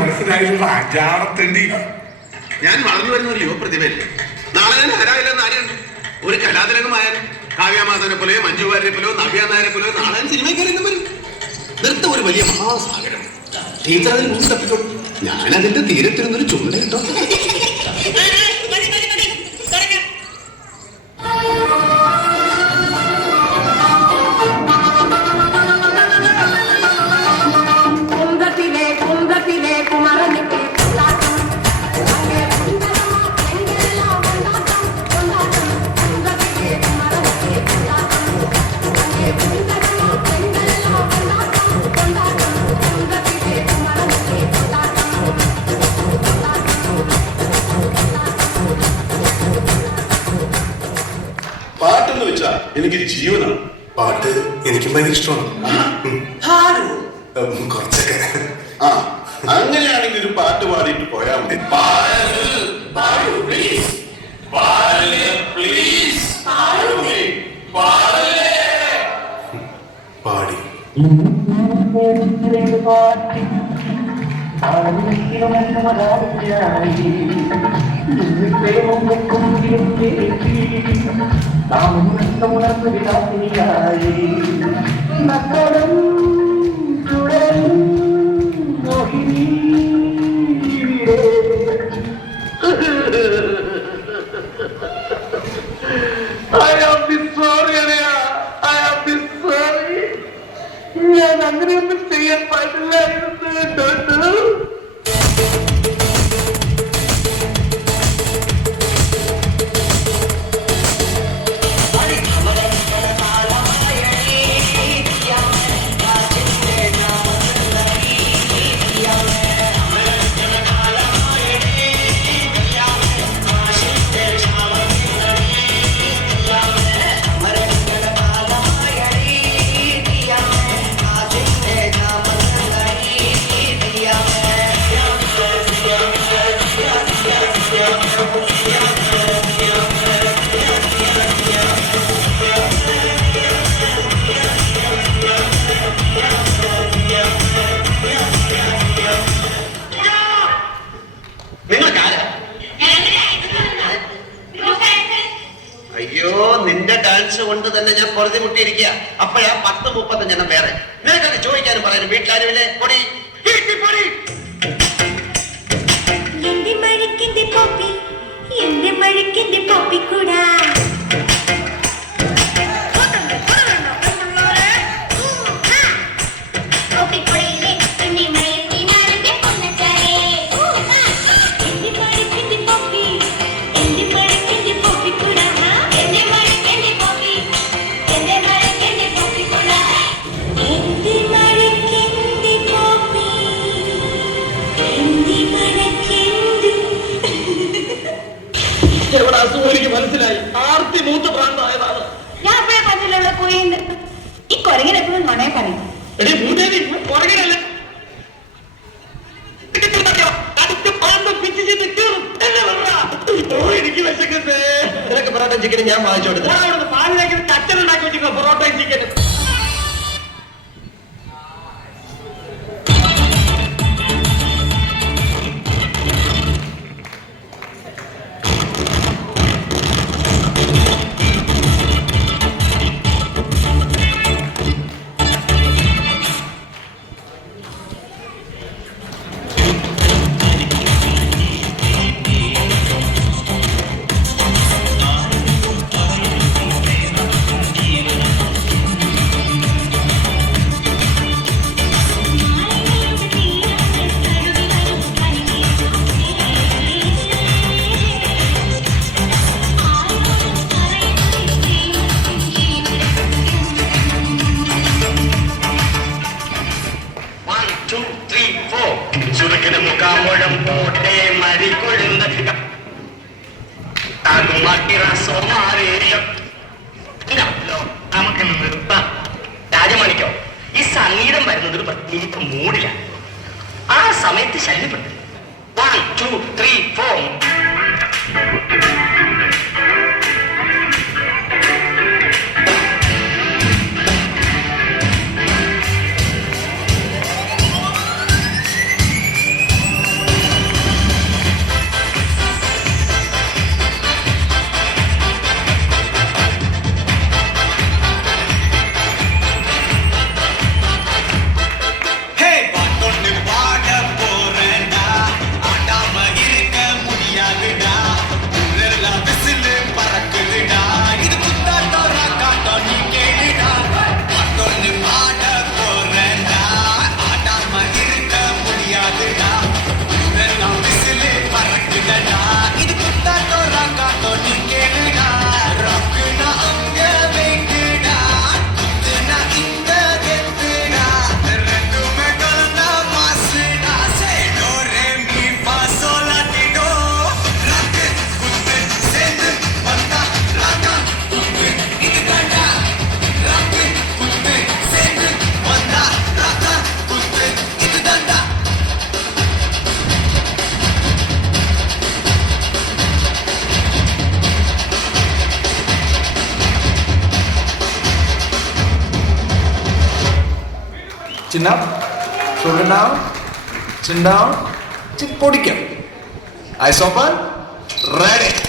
മനസ്സിലായിട്ടുള്ള അജാറത്തേണ്ടി ഞാൻ വളർന്നു വരുന്ന ഒരു യുവപ്രതിഭയല്ലേ. നാളെ ഞാൻ ആരായില്ലെന്ന് ആരുണ്ട്. ഒരു കലാതിലകമായാലും കാവ്യാമാധവനെ പോലെയോ മഞ്ജുവാരിയെ പോലെയോ നവ്യ നായരെ പോലെയോ നാളെ സിനിമക്കാരെല്ലാം വരും. നൃത്തം ഒരു വലിയ മഹാസാഗരം. ടീച്ചർ അതിൽ മുൻ തപ്പിക്കോട്ടെ. ഞാനതിന്റെ തീരത്തിരുന്നൊരു ചുണ്ട കിട്ടോ. പാട്ടെന്ന് വെച്ചാ എനിക്ക് ജീവനാണ്. പാട്ട് എനിക്ക് ഭയങ്കര ഇഷ്ടമാണ്. കുറച്ചൊക്കെ. അങ്ങനെയാണെങ്കിൽ ഒരു പാട്ട് പാടിയിട്ട് പോയാ മതി. പാടി ഞാൻ അങ്ങനെയൊന്നും ചെയ്യാൻ പാടില്ലായിരുന്നു. അയ്യോ, നിന്റെ ഡാൻസ് കൊണ്ട് തന്നെ ഞാൻ പൊറുതി മുട്ടിയിരിക്കുക. അപ്പോഴാ 10-35 വേറെ. നിനക്കത് ചോദിക്കാനും പറയാനും വീട്ടിലാരുമില്ലേ? പൊടി പൊടി. എനിക്ക് മനസ്സിലായി. ആർത്തി മൂത്ത പ്രാന്തായതാണ്. ഞാൻ അപ്പോഴേ പറഞ്ഞില്ല പോയിണ്ട്. ഈ കൊരങ്ങനെ എപ്പോഴും നുണേ പറയും. കൊരങ്ങനല്ല, എനിക്ക് വിശക്കുന്നേ. നിനക്ക് പൊറോട്ടയും ചിക്കനും ഞാൻ വാങ്ങിച്ചു കൊടുത്തു. പാലിലേക്ക് കച്ചറുണ്ടാക്കി വെച്ചിരുന്ന പൊറോട്ടയും ചിക്കനും. മുഖാമുഴം പോട്ടെ മരിക്കൊഴുന്ന നമുക്കിന്ന് നിർത്താം. രാജമാണിക്കോ, ഈ സംഗീതം വരുന്നത് ഒരു പ്രത്യേക മൂഡിലാണ്. ആ സമയത്ത് ശല്യപ്പെട്ടു. 1 2 3 4. Chin up, shoulder down, chin down, chin പൊടിക്കാം. Eyes open, ready.